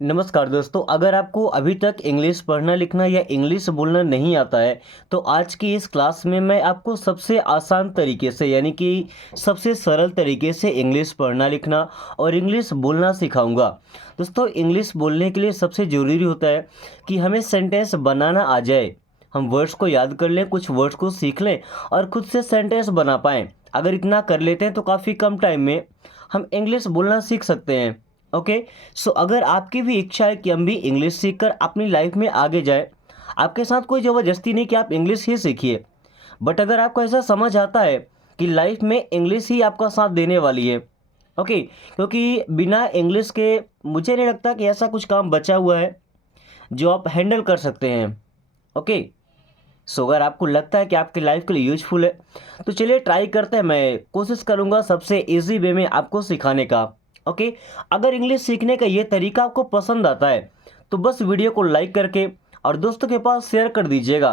नमस्कार दोस्तों, अगर आपको अभी तक इंग्लिश पढ़ना लिखना या इंग्लिश बोलना नहीं आता है तो आज की इस क्लास में मैं आपको सबसे आसान तरीके से यानी कि सबसे सरल तरीके से इंग्लिश पढ़ना लिखना और इंग्लिश बोलना सिखाऊंगा। दोस्तों, इंग्लिश बोलने के लिए सबसे ज़रूरी होता है कि हमें सेंटेंस बनाना आ जाए। हम वर्ड्स को याद कर लें, कुछ वर्ड्स को सीख लें और खुद से सेंटेंस बना पाएँ। अगर इतना कर लेते हैं तो काफ़ी कम टाइम में हम इंग्लिश बोलना सीख सकते हैं। ओके। सो अगर आपकी भी इच्छा है कि हम भी इंग्लिश सीखकर अपनी लाइफ में आगे जाए, आपके साथ कोई ज़बरदस्ती नहीं कि आप इंग्लिश ही सीखिए। बट अगर आपको ऐसा समझ आता है कि लाइफ में इंग्लिश ही आपका साथ देने वाली है, ओके, क्योंकि बिना इंग्लिश के मुझे नहीं लगता कि ऐसा कुछ काम बचा हुआ है जो आप हैंडल कर सकते हैं। ओके। सो अगर आपको लगता है कि आपकी लाइफ के लिए यूजफुल है तो चलिए ट्राई करते हैं। मैं कोशिश करूँगा सबसे इजी वे में आपको सिखाने का। ओके। अगर इंग्लिश सीखने का ये तरीका आपको पसंद आता है तो बस वीडियो को लाइक करके और दोस्तों के पास शेयर कर दीजिएगा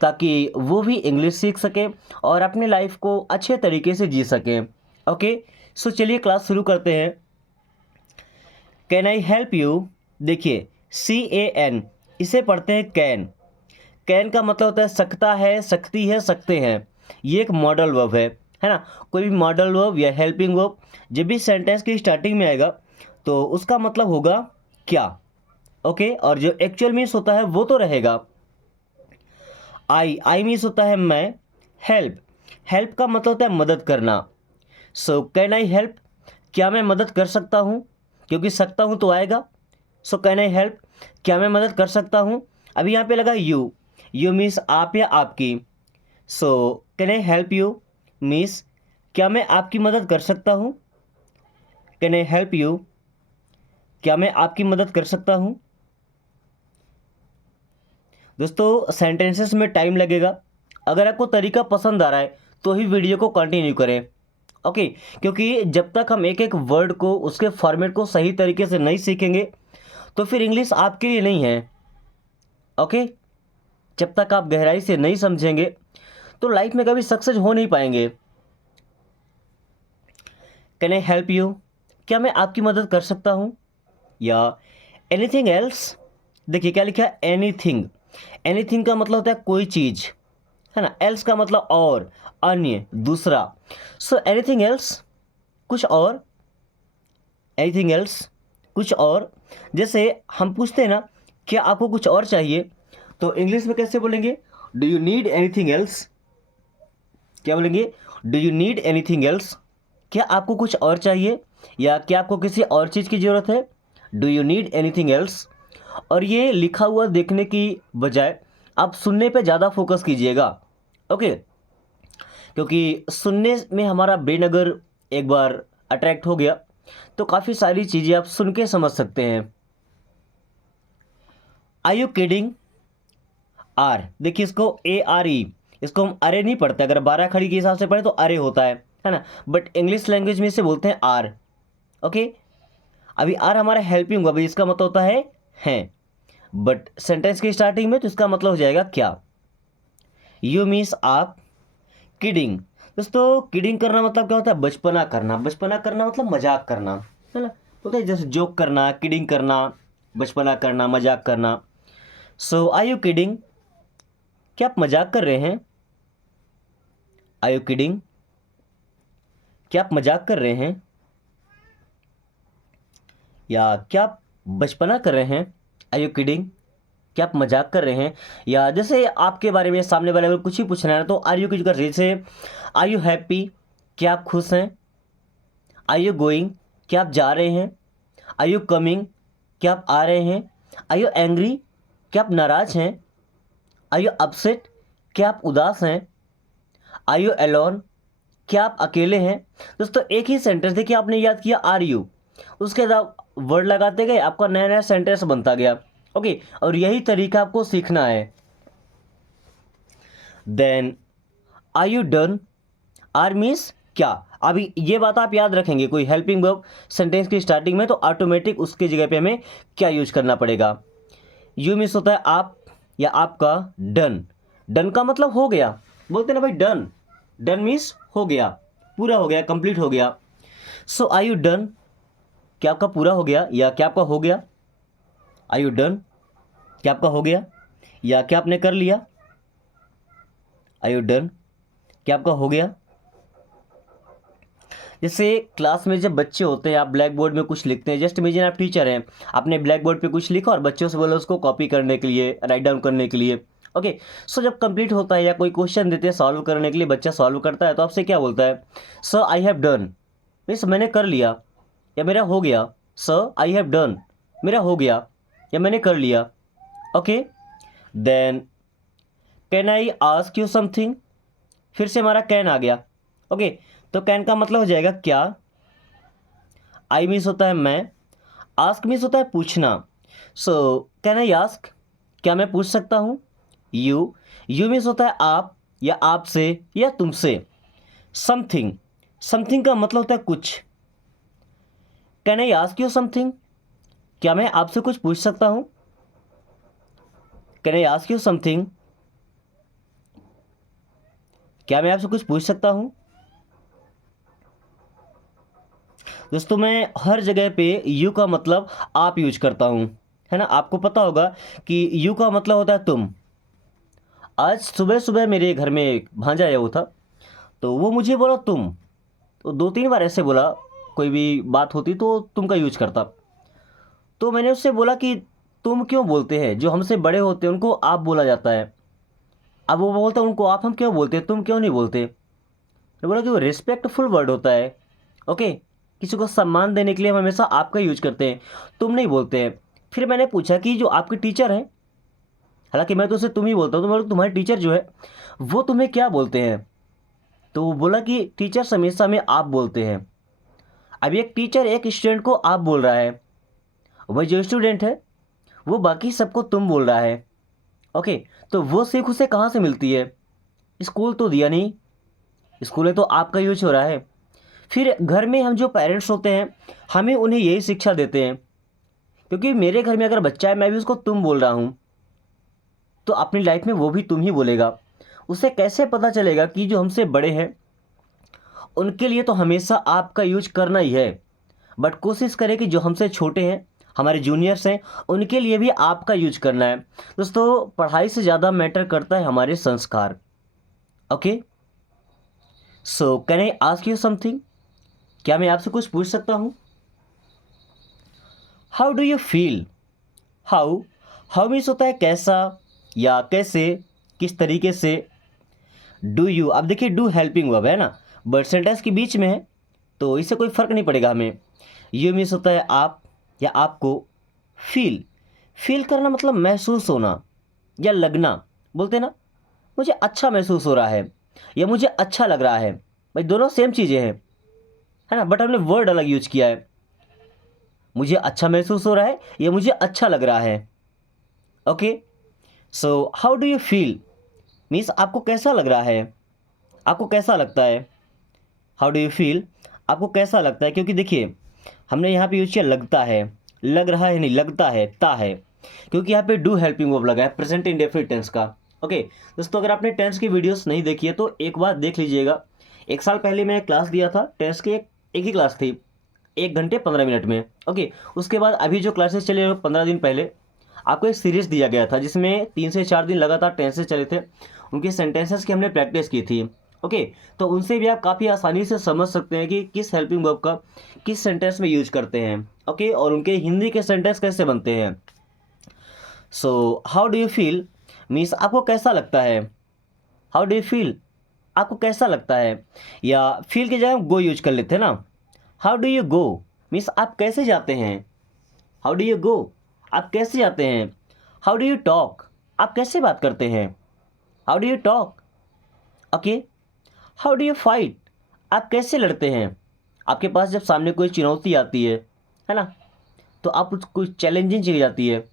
ताकि वो भी इंग्लिश सीख सके और अपनी लाइफ को अच्छे तरीके से जी सकें। ओके। सो चलिए क्लास शुरू करते हैं। Can I help you? देखिए, CAN, इसे पढ़ते हैं कैन। कैन का मतलब होता है सकता है, सकती है, सकते हैं। ये एक मॉडल वर्ब है ना। कोई भी मॉडल वर्ब या हेल्पिंग वर्ब जब भी सेंटेंस की स्टार्टिंग में आएगा तो उसका मतलब होगा क्या। ओके। और जो एक्चुअल मीन्स होता है वो तो रहेगा आई मीन्स होता है मैं। हेल्प, हेल्प का मतलब होता है मदद करना। सो कैन आई हेल्प, क्या मैं मदद कर सकता हूँ, क्योंकि सकता हूँ तो आएगा। सो कैन आई हेल्प, क्या मैं मदद कर सकता हूँ। अभी यहाँ पे लगा यू मीन्स आप या आपकी। So can I help you means क्या मैं आपकी मदद कर सकता हूँ। कैन आई हेल्प यू, क्या मैं आपकी मदद कर सकता हूँ। दोस्तों, सेंटेंसेस में टाइम लगेगा। अगर आपको तरीका पसंद आ रहा है तो ही वीडियो को कंटिन्यू करें। ओके। क्योंकि जब तक हम एक एक वर्ड को उसके फॉर्मेट को सही तरीके से नहीं सीखेंगे तो फिर इंग्लिश आपके लिए नहीं है। ओके। जब तक आप गहराई से नहीं समझेंगे तो लाइफ में कभी सक्सेस हो नहीं पाएंगे। कैन आई हेल्प यू, क्या मैं आपकी मदद कर सकता हूँ। या एनीथिंग एल्स। देखिए क्या लिखा है, एनीथिंग। एनीथिंग का मतलब होता है कोई चीज़, है ना। एल्स का मतलब और, अन्य, दूसरा। सो एनीथिंग एल्स, कुछ और। एनीथिंग एल्स, कुछ और। जैसे हम पूछते हैं ना, क्या आपको कुछ और चाहिए, तो इंग्लिश में कैसे बोलेंगे, do you need anything else. क्या बोलेंगे, do you need anything else, क्या आपको कुछ और चाहिए या क्या आपको किसी और चीज़ की ज़रूरत है। Do you need anything else. और ये लिखा हुआ देखने की बजाय आप सुनने पे ज़्यादा फोकस कीजिएगा। ओके। क्योंकि सुनने में हमारा ब्रेन अगर एक बार अट्रैक्ट हो गया तो काफ़ी सारी चीज़ें आप सुन के समझ सकते हैं। आई यू किडिंग? आर, देखिए इसको ARE, इसको हम अरे नहीं पढ़ते। अगर 12 खड़ी के हिसाब से पढ़े तो अरे होता है ना। बट इंग्लिश लैंग्वेज में इसे बोलते हैं आर। ओके। अभी आर हमारा हेल्पिंग वर्ब, इसका मतलब होता है। बट सेंटेंस की स्टार्टिंग में तो इसका मतलब हो जाएगा क्या। यू मीन्स आप। किडिंग, दोस्तों किडिंग करना मतलब क्या होता है, बचपना करना। बचपना करना मतलब मजाक करना, है ना। होता है जैसे जोक करना, किडिंग करना, बचपना करना, मजाक करना। सो आई यू किडिंग, क्या आप मजाक कर रहे हैं। आई यू किडिंग, क्या आप मजाक कर रहे हैं। या क्या आप बचपना कर रहे हैं। आई यू किडिंग, क्या आप मजाक कर रहे हैं। या जैसे आपके बारे में सामने वाले अगर कुछ ही पूछ रहे हैं तो आर यू की जगह जैसे आर यू हैप्पी, क्या आप खुश हैं। आर यू गोइंग, क्या आप जा रहे हैं। आर यू कमिंग, क्या आप आ रहे हैं। आर यू एंग्री, क्या आप नाराज हैं। आर यू अपसेट, क्या आप उदास हैं। आर यू अलोन, क्या आप अकेले हैं। दोस्तों एक ही सेंटेंस देखिए, आपने याद किया आर यू, उसके बाद वर्ड लगाते गए, आपका नया नया सेंटेंस बनता गया। ओके। और यही तरीका आपको सीखना है। Then are you done. Are means क्या। अभी ये बात आप याद रखेंगे, कोई हेल्पिंग वर्ब सेंटेंस की स्टार्टिंग में तो ऑटोमेटिक उसकी जगह पे हमें क्या यूज करना पड़ेगा। यू मीन्स होता है आप या आपका। डन, डन का मतलब हो गया, बोलते ना भाई डन। डन मीन्स हो गया, पूरा हो गया, कंप्लीट हो गया। सो आर यू डन, क्या आपका पूरा हो गया या क्या आपका हो गया। Are you done? क्या आपका हो गया या क्या आपने कर लिया? Are you done? क्या आपका हो गया? जैसे क्लास में जब बच्चे होते हैं, आप ब्लैक बोर्ड में कुछ लिखते हैं, जस्ट इमेजिन आप टीचर हैं, आपने ब्लैक बोर्ड पे कुछ लिखा और बच्चों से बोला उसको कॉपी करने के लिए, राइट डाउन करने के लिए। ओके, सो जब कंप्लीट होता है या कोई क्वेश्चन देते हैं सॉल्व करने के लिए, बच्चा सॉल्व करता है तो आपसे क्या बोलता है? Sir I have done, means मैंने कर लिया या मेरा हो गया। सर आई हैव डन, मेरा हो गया या मैंने कर लिया। Okay, then can I ask you something? फिर से हमारा कैन आ गया। ओके, तो कैन का मतलब हो जाएगा क्या। आई मीन्स होता है मैं, आस्क मीन्स होता है पूछना। सो कैन आई आस्क, क्या मैं पूछ सकता हूँ? यू मीन्स होता है आप या आपसे या तुमसे। समथिंग, समथिंग का मतलब होता है कुछ। Can I ask you something, क्या मैं आपसे कुछ पूछ सकता हूँ? Can I ask you something, क्या मैं आपसे कुछ पूछ सकता हूँ? दोस्तों मैं हर जगह पे यू का मतलब आप यूज करता हूँ, है ना। आपको पता होगा कि यू का मतलब होता है तुम। आज सुबह सुबह मेरे घर में एक भांजा आया हुआ था, तो वो मुझे बोला तुम, तो 2-3 बार ऐसे बोला, कोई भी बात होती तो तुम का यूज करता। तो मैंने उससे बोला कि तुम क्यों बोलते हैं, जो हमसे बड़े होते हैं उनको आप बोला जाता है। अब वो बोलता है उनको आप, हम क्यों बोलते हैं, तुम क्यों नहीं बोलते? मैं बोला कि वो रिस्पेक्टफुल वर्ड होता है। ओके, किसी को सम्मान देने के लिए हम हमेशा आपका यूज करते हैं, तुम नहीं बोलते हैं। फिर मैंने पूछा कि जो आपके टीचर हैं, हालांकि मैं तो उसे तुम ही बोलता हूँ, तो मैं बोला, तुम्हारे टीचर जो है वो तुम्हें क्या बोलते हैं? तो वो बोला कि टीचर्स हमेशा में आप बोलते हैं। अब एक टीचर एक स्टूडेंट को आप बोल रहा है, वह जो स्टूडेंट है वो बाकी सबको तुम बोल रहा है। ओके, तो वो सीख उसे कहाँ से मिलती है? स्कूल तो दिया नहीं, स्कूल में तो आपका यूज हो रहा है। फिर घर में हम जो पेरेंट्स होते हैं, हमें उन्हें यही शिक्षा देते हैं, क्योंकि मेरे घर में अगर बच्चा है, मैं भी उसको तुम बोल रहा हूँ, तो अपनी लाइफ में वो भी तुम ही बोलेगा। उसे कैसे पता चलेगा कि जो हमसे बड़े हैं उनके लिए तो हमेशा आपका यूज करना ही है, बट कोशिश करें कि जो हमसे छोटे हैं, हमारे जूनियर्स हैं, उनके लिए भी आपका यूज करना है। दोस्तों पढ़ाई से ज़्यादा मैटर करता है हमारे संस्कार। Okay, so can I ask you something, क्या मैं आपसे कुछ पूछ सकता हूँ? How do you feel? How, how means होता है कैसा या कैसे, किस तरीके से। डू यू, अब देखिए डू हेल्पिंग वर्ब है ना, बट सेंटेंस के बीच में है तो इससे कोई फ़र्क नहीं पड़ेगा हमें। यू मीन्स होता है आप या आपको। फील, फील करना मतलब महसूस होना या लगना। बोलते हैं ना, मुझे अच्छा महसूस हो रहा है या मुझे अच्छा लग रहा है, भाई दोनों सेम चीज़ें हैं, है ना, बट हमने वर्ड अलग यूज किया है। मुझे अच्छा महसूस हो रहा है या मुझे अच्छा लग रहा है। Okay, so how do you feel means आपको कैसा लग रहा है, आपको कैसा लगता है। हाउ डू यू फील, आपको कैसा लगता है, क्योंकि देखिए हमने यहाँ पे यूज किया लगता है, लग रहा है नहीं, लगता है, ता है, क्योंकि यहाँ पे डू हेल्पिंग वर्ब लगा है प्रेजेंट इंडेफिनिट टेंस का। ओके दोस्तों, अगर आपने टेंस की वीडियोस नहीं देखी है तो एक बार देख लीजिएगा। 1 साल पहले मैं क्लास दिया था टेंस की, एक ही क्लास थी, 1 घंटे 15 मिनट में। ओके, उसके बाद अभी जो क्लासेस चले 15 दिन पहले आपको एक सीरीज दिया गया था जिसमें 3 से 4 दिन लगातार टेंसेस चले थे, उनके सेंटेंसेस की हमने प्रैक्टिस की थी। ओके, तो उनसे भी आप काफ़ी आसानी से समझ सकते हैं कि किस हेल्पिंग वर्ब का किस सेंटेंस में यूज करते हैं। ओके, और उनके हिंदी के सेंटेंस कैसे बनते हैं। So how do you feel means आपको कैसा लगता है। हाउ डू यू फील, आपको कैसा लगता है, या फील की जगह हम गो यूज कर लेते हैं ना। How do you go means आप कैसे जाते हैं। हाउ डू यू गो, आप कैसे जाते हैं। हाउ डू यू टॉक, आप कैसे बात करते हैं। How do you talk. Okay, how do you fight, आप कैसे लड़ते हैं। आपके पास जब सामने कोई चुनौती आती है ना, तो आप कोई चैलेंजिंग चीज़ आती है,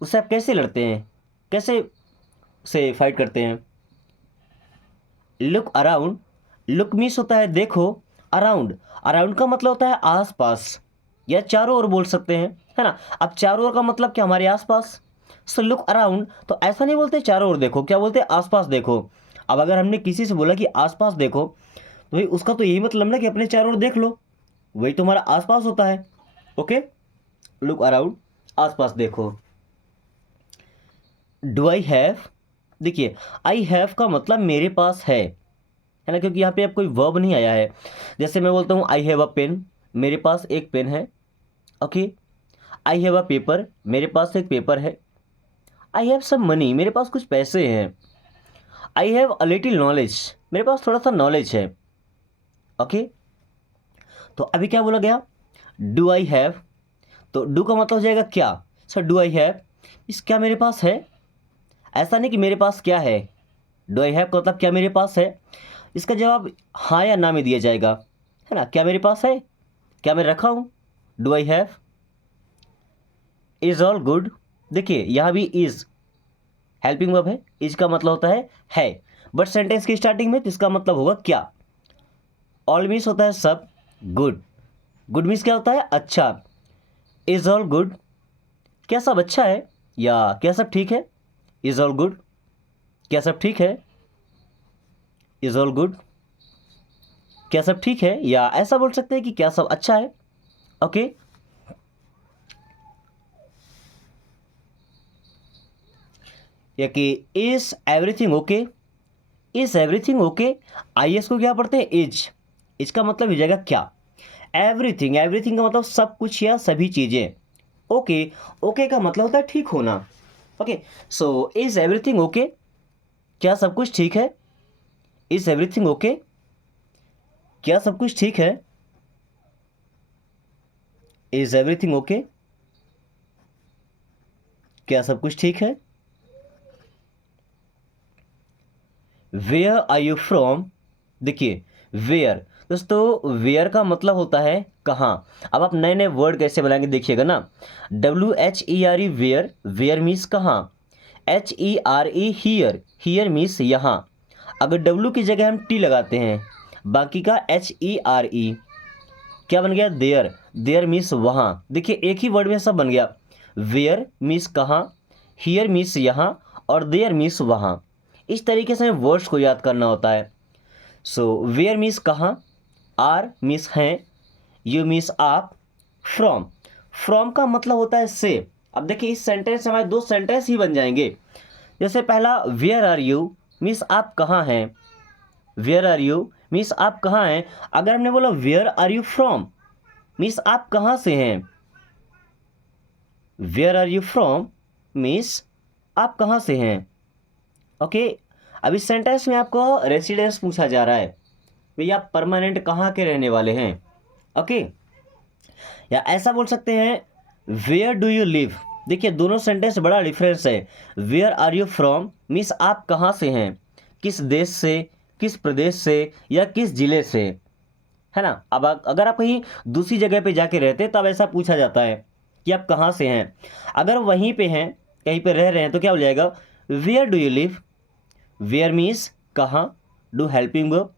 उससे आप कैसे लड़ते हैं, कैसे उसे फाइट करते हैं। लुक अराउंड, लुक मीन्स होता है देखो, अराउंड, अराउंड का मतलब होता है आस पास या चारों ओर बोल सकते हैं, है ना। अब चारों ओर का मतलब क्या, हमारे आसपास। सो लुक अराउंड, तो ऐसा नहीं बोलते चारों ओर देखो, क्या बोलते हैं आसपास देखो। अब अगर हमने किसी से बोला कि आसपास देखो, तो भाई उसका तो यही मतलब ना कि अपने चारों ओर देख लो, वही तुम्हारा आसपास होता है। ओके, लुक अराउंड, आसपास देखो। डू आई हैव, देखिए आई हैव का मतलब मेरे पास है ना, क्योंकि यहाँ पे अब कोई वर्ब नहीं आया है। जैसे मैं बोलता हूँ आई हैव अ पेन, मेरे पास एक पेन है। Okay. I have a paper, मेरे पास एक पेपर है। आई हैव सम मनी, मेरे पास कुछ पैसे हैं। I have a little knowledge, मेरे पास थोड़ा सा नॉलेज है। ओके। तो अभी क्या बोला गया, डू आई हैव, तो डू का मतलब हो जाएगा क्या। सर डू आई हैव, इस क्या मेरे पास है, ऐसा नहीं कि मेरे पास क्या है। डू आई हैव का मतलब क्या मेरे पास है, इसका जवाब हाँ या ना में दिया जाएगा, है ना। क्या मेरे पास है, क्या मैं रखा हूँ। Do I have. Is all good, देखिए यहाँ भी इज़ हेल्पिंग वर्ब है। इज का मतलब होता है बट सेंटेंस की स्टार्टिंग में, तो इसका मतलब होगा क्या। ऑल मीन्स होता है सब, गुड, गुड मीन्स क्या होता है अच्छा। इज ऑल गुड, क्या सब अच्छा है, या क्या सब ठीक है। इज ऑल गुड, क्या सब ठीक है। इज ऑल गुड, क्या सब ठीक है, या ऐसा बोल सकते हैं कि क्या सब अच्छा है। ओके। या कि is everything okay, is everything okay. I S को क्या पढ़ते हैं, इज का मतलब हो जाएगा क्या। एवरीथिंग, एवरीथिंग का मतलब सब कुछ या सभी चीज़ें। ओके, ओके का मतलब होता है ठीक होना। Okay, so is everything okay, क्या सब कुछ ठीक है। इज एवरीथिंग ओके, क्या सब कुछ ठीक है। इज एवरीथिंग ओके, क्या सब कुछ ठीक है। वेयर आर यू फ्रॉम, देखिए वेयर, दोस्तों वेयर का मतलब होता है कहाँ। अब आप नए नए वर्ड कैसे बनाएंगे देखिएगा ना। WHERE वेयर, वेयर मीन्स कहाँ। HERE हियर, हियर मीन्स यहाँ। अगर डब्ल्यू की जगह हम टी लगाते हैं, बाकी का HERE, क्या बन गया, देयर, देयर मीन्स वहाँ। देखिए एक ही वर्ड में सब बन गया। वेयर मीन्स कहाँ, हियर मीन्स यहाँ, और देयर मीन्स वहाँ। इस तरीके से हमें वर्ड्स को याद करना होता है। सो वेयर मीन्स कहाँ, आर मीन्स हैं, यू मीन्स आप, फ्रॉम, फ्रॉम का मतलब होता है से। अब देखिए इस सेंटेंस से हमारे दो सेंटेंस ही बन जाएंगे। जैसे पहला वेयर आर यू मीन्स आप कहाँ हैं, वेयर आर यू मीन्स आप कहाँ हैं। अगर हमने बोला where are you from means आप कहाँ से हैं, where are you from means आप कहाँ से हैं। ओके। अब इस सेंटेंस में आपको रेसिडेंस पूछा जा रहा है, भैया आप परमानेंट कहाँ के रहने वाले हैं। ओके। या ऐसा बोल सकते हैं वेयर डू यू लिव, देखिए दोनों सेंटेंस बड़ा डिफरेंस है। Where are you from means आप कहाँ से हैं, किस देश से, किस प्रदेश से, या किस जिले से, है ना। अब अगर आप कहीं दूसरी जगह पे जाके रहते तब ऐसा पूछा जाता है कि आप कहाँ से हैं। अगर वहीं पे हैं, कहीं पे रह रहे हैं, तो क्या हो जाएगा, where do you live. Where means कहाँ, do helping verb,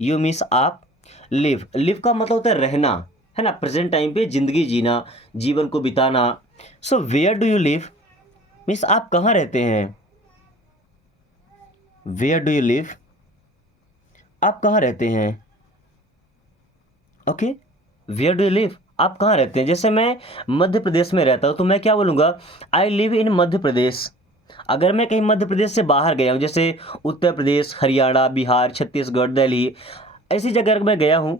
you means आप, लिव, लिव का मतलब होता है रहना, है ना, प्रेजेंट टाइम पे ज़िंदगी जीना, जीवन को बिताना। So where do you live means आप कहाँ रहते हैं, वेयर डू यू लिव, आप कहाँ रहते हैं। Okay. Where do you live, आप कहाँ रहते हैं। जैसे मैं मध्य प्रदेश में रहता हूँ, तो मैं क्या बोलूँगा, I live in Madhya Pradesh. अगर मैं कहीं मध्य प्रदेश से बाहर गया हूँ, जैसे उत्तर प्रदेश, हरियाणा, बिहार, छत्तीसगढ़, दिल्ली, ऐसी जगह अगर मैं गया हूँ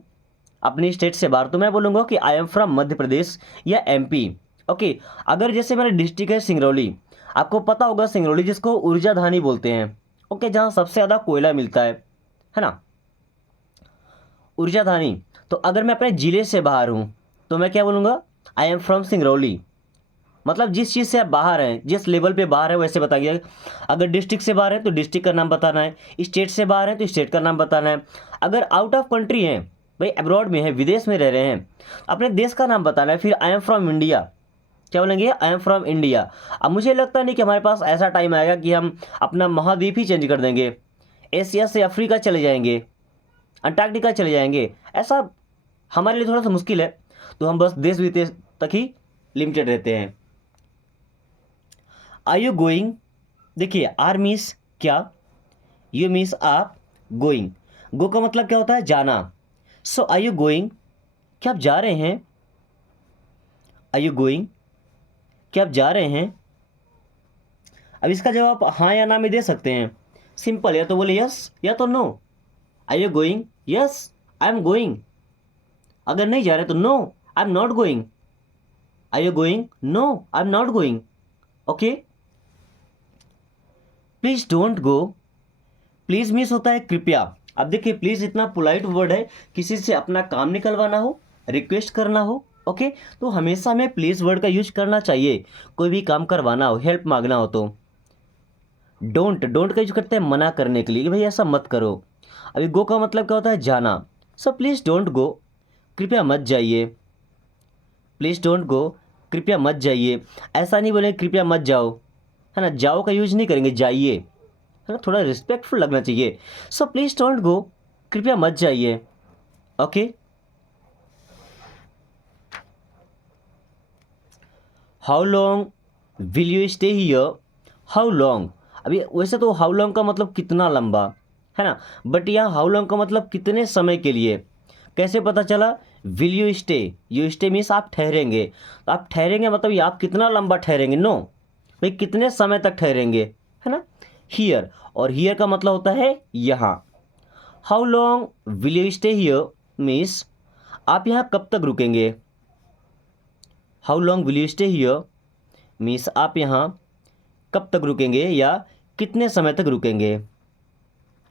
अपनी स्टेट से बाहर, तो मैं बोलूँगा कि I am from Madhya Pradesh या MP। ओके। अगर जैसे मेरा डिस्ट्रिक्ट है सिंगरौली, आपको पता होगा सिंगरौली जिसको ऊर्जा धानी बोलते हैं। ओके, जहाँ सबसे ज़्यादा कोयला मिलता है ना, ऊर्जा धानी। तो अगर मैं अपने ज़िले से बाहर हूँ, तो मैं क्या बोलूँगा, आई एम फ्रॉम सिंगरौली। मतलब जिस चीज़ से आप बाहर हैं, जिस लेवल पे बाहर है वैसे बताइए। अगर डिस्ट्रिक्ट से बाहर है तो डिस्ट्रिक्ट का नाम बताना है, स्टेट से बाहर है तो स्टेट का नाम बताना है। अगर आउट ऑफ कंट्री हैं, भाई अब्रॉड में है, विदेश में रह रहे हैं, अपने देश का नाम बताना है। फिर आई एम फ्रॉम इंडिया, क्या बोलेंगे, आई एम फ्रॉम इंडिया। अब मुझे लगता नहीं कि हमारे पास ऐसा टाइम आएगा कि हम अपना महाद्वीप ही चेंज कर देंगे, एशिया से अफ्रीका चले जाएंगे, अंटार्कटिका चले जाएंगे, ऐसा हमारे लिए थोड़ा सा मुश्किल है। तो हम बस देश विदेश तक ही लिमिटेड रहते हैं। आर यू गोइंग, देखिए आर मीन्स क्या, यू मीन्स आप, गोइंग, गो का मतलब क्या होता है, जाना। सो आर यू गोइंग, क्या आप जा रहे हैं, आर यू गोइंग, क्या आप जा रहे हैं? अब इसका जवाब हाँ या ना में दे सकते हैं। सिंपल, या तो बोले यस या तो no. Are you going? Yes, I am going. अगर नहीं जा रहे तो no, I am not going. Are you going? No, I am not going. Okay. Please don't go. Please means होता है कृपया। अब देखिए प्लीज इतना पोलाइट वर्ड है, किसी से अपना काम निकलवाना हो, रिक्वेस्ट करना हो, ओके, तो हमेशा हमें प्लीज वर्ड का यूज करना चाहिए। कोई भी काम करवाना हो, हेल्प मांगना हो तो। डोंट, डोंट का यूज करते हैं मना करने के लिए कि भाई ऐसा मत करो। अभी गो का मतलब क्या होता है? जाना। सो प्लीज डोंट गो, कृपया मत जाइए। प्लीज डोंट गो, कृपया मत जाइए। ऐसा नहीं बोलेंगे कृपया मत जाओ, है ना, जाओ का यूज नहीं करेंगे, जाइए, है ना, थोड़ा रिस्पेक्टफुल लगना चाहिए। सो प्लीज डोंट गो, कृपया मत जाइए। Okay. How long will you stay here? How long, अभी वैसे तो हाउ लॉन्ग का मतलब कितना लंबा, है ना, बट यहाँ हाउ लॉन्ग का मतलब कितने समय के लिए। कैसे पता चला? Will you stay, you stay means आप ठहरेंगे, तो आप ठहरेंगे मतलब ये आप कितना लंबा ठहरेंगे, नो, भाई कितने समय तक ठहरेंगे, है ना। हियर, और हियर का मतलब होता है यहाँ। How long will you stay here means आप यहाँ कब तक रुकेंगे। How long will you stay here means आप यहाँ कब तक रुकेंगे या कितने समय तक रुकेंगे।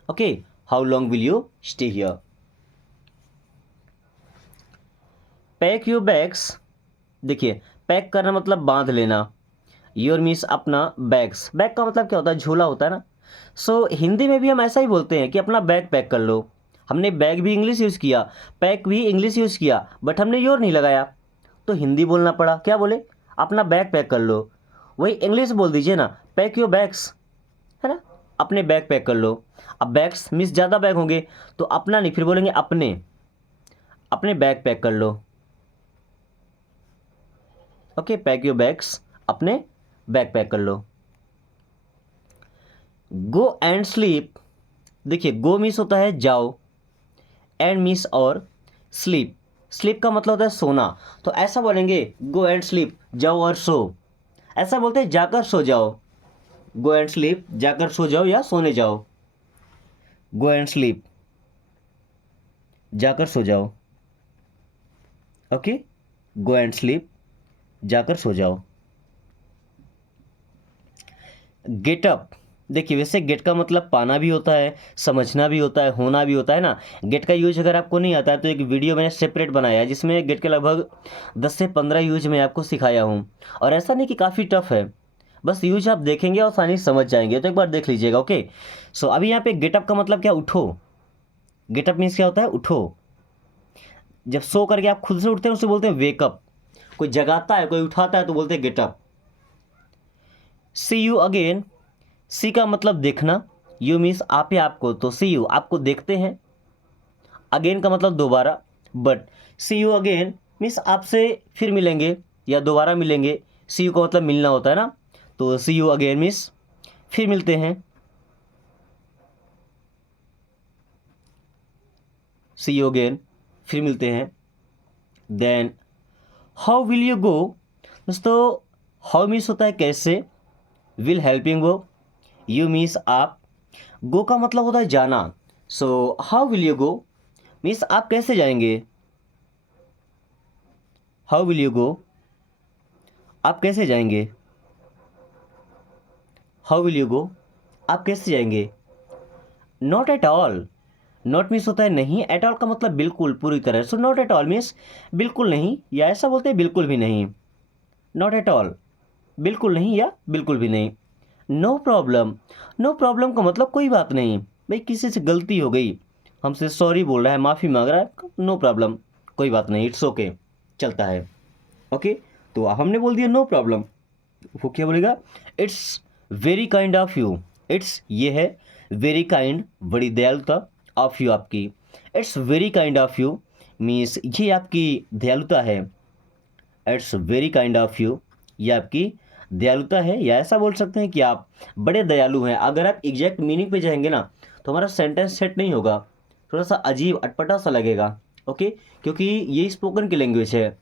Okay, how long will you stay here. Pack your bags, देखिए पैक करना मतलब बांध लेना। योर मीन्स अपना, बैग्स, बैग का मतलब क्या होता है? झोला होता है ना। सो हिंदी में भी हम ऐसा ही बोलते हैं कि अपना बैग पैक कर लो। हमने बैग भी इंग्लिश यूज़ किया, पैक भी इंग्लिश यूज़ किया, बट हमने योर नहीं लगाया, तो हिंदी बोलना पड़ा। क्या बोले? अपना बैग पैक कर लो। वही इंग्लिश बोल दीजिए ना, पैक योर बैग्स, है ना, अपने बैग पैक कर लो। अब बैग्स मीन्स ज़्यादा बैग होंगे, तो अपना नहीं, फिर बोलेंगे अपने, अपने बैग पैक कर लो। ओके, पैक योर बैग्स, अपने बैग पैक कर लो। गो एंड स्लीप, देखिए गो मीन्स होता है जाओ, एंड मीन्स और, स्लीप, स्लीप का मतलब होता है सोना, तो ऐसा बोलेंगे गो एंड स्लीप, जाओ और सो। ऐसा बोलते हैं जाकर सो जाओ। गो एंड स्लीप, जाकर सो जाओ या सोने जाओ। गो एंड स्लीप, जाकर सो जाओ। ओके, गो एंड स्लीप, जाकर सो जाओ। गेट अप, देखिए वैसे गेट का मतलब पाना भी होता है, समझना भी होता है, होना भी होता है ना। गेट का यूज अगर आपको नहीं आता है तो एक वीडियो मैंने सेपरेट बनाया है जिसमें गेट के लगभग 10 से 15 यूज मैं आपको सिखाया हूँ। और ऐसा नहीं कि काफ़ी टफ है, बस यूज आप देखेंगे और आसानी से समझ जाएंगे, तो एक बार देख लीजिएगा। ओके, सो अभी यहाँ पे गेटअप का मतलब क्या? उठो। गेटअप मीन्स क्या होता है? उठो। जब सो करके आप खुद से उठते हैं उसे बोलते हैं वेकअप। कोई जगाता है, कोई उठाता है तो बोलते हैं गेटअप। सी यू अगेन, सी का मतलब देखना, यू मीन्स आप या आपको, तो सी यू आपको देखते हैं, अगेन का मतलब दोबारा, but see you again means आपसे फिर मिलेंगे या दोबारा मिलेंगे। सी यू का मतलब मिलना होता है ना, तो सी यू अगेन मीन्स फिर मिलते हैं। सी यू अगेन, फिर मिलते हैं। Then how will you go, दोस्तों हाउ मीन्स होता है कैसे, विल हेल्पिंग वो, यू मीन्स आप, गो का मतलब होता है जाना। So how will you go means आप कैसे जाएंगे। हाउ विल यू गो, आप कैसे जाएंगे। हाउ विल यू गो, आप कैसे जाएंगे। Not at all, not means होता है नहीं, एट ऑल का मतलब बिल्कुल, पूरी तरह। So not at all means बिल्कुल नहीं, या ऐसा बोलते हैं बिल्कुल भी नहीं। नॉट एट ऑल, बिल्कुल नहीं या बिल्कुल भी नहीं। नो प्रॉब्लम, नो प्रॉब्लम का मतलब कोई बात नहीं, भाई किसी से गलती हो गई, हमसे सॉरी बोल रहा है, माफ़ी मांग रहा है, नो प्रॉब्लम, कोई बात नहीं, इट्स ओके, चलता है। ओके, तो हमने बोल दिया नो प्रॉब्लम, वो क्या बोलेगा? It's very kind of you. It's ये है, वेरी काइंड बड़ी दयालुता, ऑफ यू आपकी। It's very kind of you means ये आपकी दयालुता है। It's very kind of you, ये आपकी दयालुता है, या ऐसा बोल सकते हैं कि आप बड़े दयालु हैं। अगर आप एग्जैक्ट मीनिंग पे जाएंगे ना तो हमारा सेंटेंस सेट नहीं होगा, थोड़ा सा अजीब अटपटा सा लगेगा। ओके, क्योंकि ये स्पोकन की लैंग्वेज है,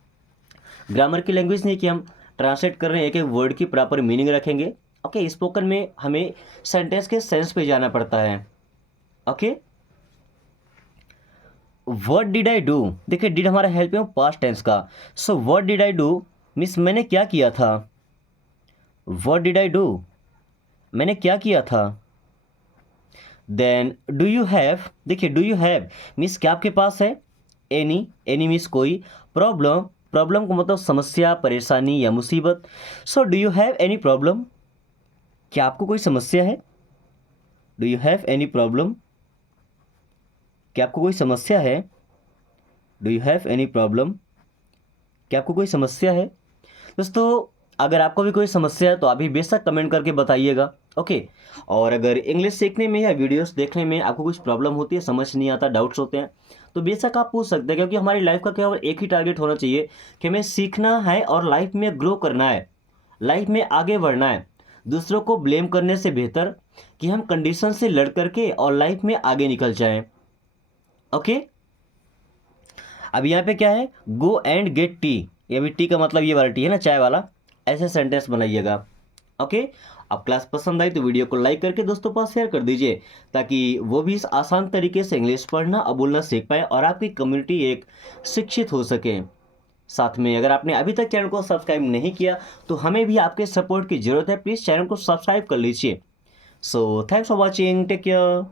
ग्रामर की लैंग्वेज नहीं कि हम ट्रांसलेट कर रहे हैं, एक एक वर्ड की प्रॉपर मीनिंग रखेंगे। ओके, स्पोकन में हमें सेंटेंस के सेंस पे जाना पड़ता है। Okay, what did I do, देखिए डिड हमारा हेल्प है पास्ट टेंस का। So what did I do means मैंने क्या किया था। व्हाट डिड आई डू, मैंने क्या किया था। देन डू यू हैव, देखिए डू यू हैव मीन्स क्या आपके पास है। एनी, एनी मीन्स कोई। प्रॉब्लम, प्रॉब्लम को मतलब समस्या, परेशानी या मुसीबत। So do you have any problem, क्या आपको कोई समस्या है। Do you have any problem, क्या आपको कोई समस्या है। Do you have any problem, क्या आपको कोई समस्या है। दोस्तों अगर आपको भी कोई समस्या है तो आप भी बेशक कमेंट करके बताइएगा। ओके, और अगर इंग्लिश सीखने में या वीडियोस देखने में आपको कुछ प्रॉब्लम होती है, समझ नहीं आता, डाउट्स होते हैं, तो बेशक आप पूछ सकते हैं, क्योंकि हमारी लाइफ का केवल एक ही टारगेट होना चाहिए कि हमें सीखना है और लाइफ में ग्रो करना है, लाइफ में आगे बढ़ना है। दूसरों को ब्लेम करने से बेहतर कि हम कंडीशन से लड़ करके और लाइफ में आगे निकल जाएं। ओके, अब यहाँ पे क्या है, गो एंड गेट टी, ये भी टी का मतलब ये वाला टी है ना, चाय वाला, ऐसे सेंटेंस बनाइएगा। ओके, अब क्लास पसंद आई तो वीडियो को लाइक करके दोस्तों पास शेयर कर दीजिए, ताकि वो भी इस आसान तरीके से इंग्लिश पढ़ना और बोलना सीख पाए और आपकी कम्युनिटी एक शिक्षित हो सके। साथ में अगर आपने अभी तक चैनल को सब्सक्राइब नहीं किया तो हमें भी आपके सपोर्ट की ज़रूरत है, प्लीज़ चैनल को सब्सक्राइब कर लीजिए। So thanks for watching, take care.